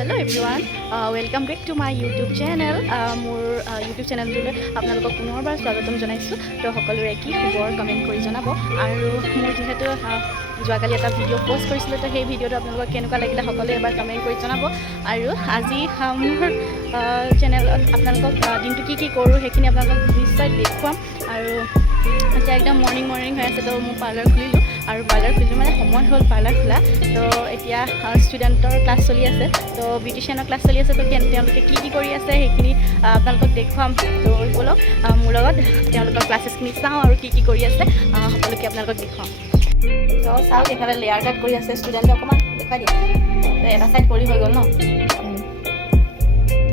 Hello everyone, welcome back to my YouTube channel. মোৰ YouTube চেনেলটোলৈ আপোনালোকক পুনৰবাৰ স্বাগতম জনাইছোঁ। তো সকলোৰে কি খবৰ কমেণ্ট কৰি জনাব। আৰু মোৰ যিহেতু যোৱাকালি এটা ভিডিঅ' পষ্ট কৰিছিলোঁ, তো সেই ভিডিঅ'টো আপোনালোকক কেনেকুৱা লাগিলে সকলোৱে এবাৰ কমেণ্ট কৰি জনাব। আৰু আজি মোৰ চেনেলত আপোনালোকক দিনটো কি কৰোঁ সেইখিনি আপোনালোকক নিশ্চয় দেখুৱাম। আৰু এতিয়া একদম মৰ্ণিং হৈ আছে, তো মোৰ পাৰ্লাৰ খুলিলোঁ আৰু পাৰ্লাৰ খুলিলোঁ মানে সময় হ'ল পাৰ্লাৰ খোলা। তো এতিয়া ষ্টুডেণ্টৰ ক্লাছ চলি আছে, তো বিউটিচিয়ানৰ ক্লাছ চলি আছে। তো তেওঁলোকে কি কৰি আছে সেইখিনি আপোনালোকক দেখুৱাম। তো ব'লক মোৰ লগত তেওঁলোকৰ ক্লাছেছখিনি চাওঁ আৰু কি কৰি আছে সকলোকে আপোনালোকক দেখুৱাম। তো চাওক, এইফালে লেয়াৰ কাট কৰি আছে ষ্টুডেণ্টে, অকণমান দেখুৱাই দিয়ে। তো এটা ছাইড কৰি হৈ গ'ল ন,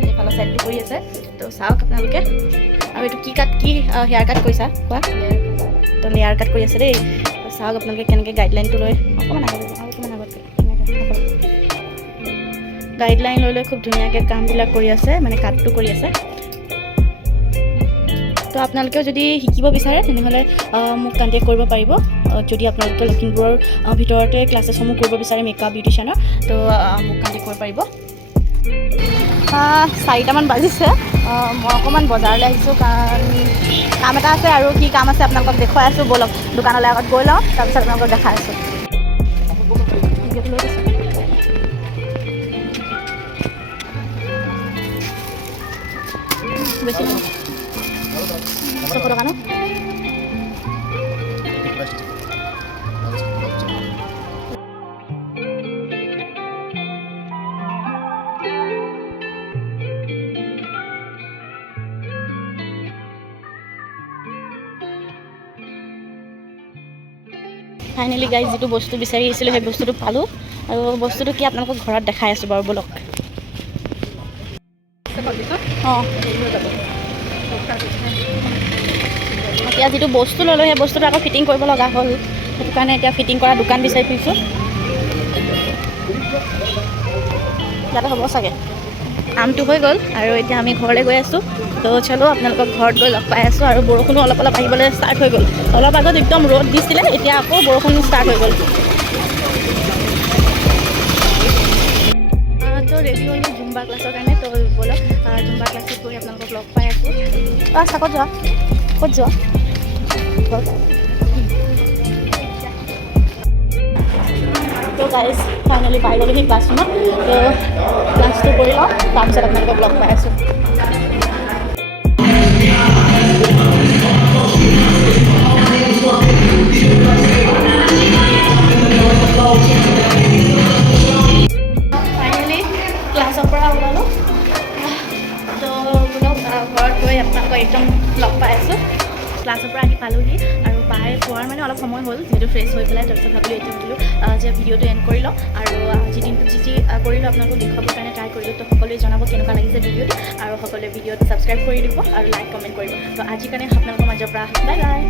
এইফালৰ ছাইডটো কৰি আছে। তো চাওক আপোনালোকে। আৰু এইটো কি হেয়াৰ কাট কৰিছা কোৱা? তো লেয়াৰ কাট কৰি আছে দেই। তো চাওক আপোনালোকে কেনেকৈ গাইডলাইনটো লৈ অকণমান আগত গাইডলাইন লৈ খুব ধুনীয়াকৈ কামবিলাক কৰি আছে, মানে কাটটো কৰি আছে। তো আপোনালোকেও যদি শিকিব বিচাৰে তেনেহ'লে মোক কণ্টেক্ট কৰিব পাৰিব। যদি আপোনালোকে লখিমপুৰৰ ভিতৰতে ক্লাছেছসমূহ কৰিব বিচাৰে মেকআপ বিউটিচিয়ানৰ, তো মোক কণ্টেক্ট কৰিব পাৰিব। 4টামান বাজিছে। মই অকণমান বজাৰলৈ আহিছোঁ, কাৰণ কাম এটা আছে। আৰু কি কাম আছে আপোনালোকক দেখুৱাই আছোঁ। ব'লক দোকানলৈ আগত গৈ লওঁ, তাৰপিছত আপোনালোকক দেখাই আছোঁ। বেছি 100 টকা ন? ফাইনেলি গাইজ, যিটো বস্তু বিচাৰি আহিছিলোঁ সেই বস্তুটো পালোঁ। আৰু বস্তুটো কি আপোনালোকক ঘৰত দেখাই আছোঁ বাৰু, ব'লক। এতিয়া যিটো বস্তু ল'লোঁ সেই বস্তুটো আকৌ ফিটিং কৰিব লগা হ'ল, সেইটো কাৰণে এতিয়া ফিটিং কৰা দোকান বিচাৰি ফুৰিছোঁ। ইয়াতে হ'ব চাগে। কামটো হৈ গ'ল আৰু এতিয়া আমি ঘৰলৈ গৈ আছোঁ। তো চলো, আপোনালোকক ঘৰত গৈ লগ পাই আছোঁ। আৰু বৰষুণো অলপ আহিবলৈ ষ্টাৰ্ট হৈ গ'ল। অলপ আগত একদম ৰ'দ দিছিলে, এতিয়া আকৌ বৰষুণ ষ্টাৰ্ট হৈ গ'ল। তো ৰেডি হ'লোঁ জুম্বা ক্লাছৰ কাৰণে। তো ব'লক জুম্বা ক্লাছত গৈ আপোনালোকক লগ পাই আছোঁ। ক'ত যোৱা? তো গাইজ ফাইনেলি পাই গ'লোঁ সেই ক্লাছৰুমত। তো ক্লাছটো কৰি লওঁ, তাৰপিছত আপোনালোকক লগ পাই আছোঁ। ফাইনেলি ক্লাছৰ পৰা ওলালোঁ। তো বোলক ঘৰত গৈ আপোনালোকক একদম লগ পাই আছোঁ। ক্লাছৰ পৰা আহি পালোঁহি, আৰু পোৱাৰ মানে অলপ সময় হ'ল, যিহেতু ফ্ৰেছ হৈ পেলাই। তাৰপিছত ভাবিলোঁ এতিয়া যে ভিডিঅ'টো এণ্ড কৰি লওঁ। আৰু আজিৰ দিনটোত যি কৰিলোঁ আপোনালোকক দেখুৱাবৰ কাৰণে ট্ৰাই কৰিলোঁ। তো সকলোৱে জনাব কেনেকুৱা লাগিছে ভিডিঅ'টো, আৰু সকলোৱে ভিডিঅ'টো ছাবস্ক্ৰাইব কৰি দিব আৰু লাইক কমেণ্ট কৰিব। তো আজিৰ কাৰণে আপোনালোকৰ মাজৰ পৰা বাই বাই।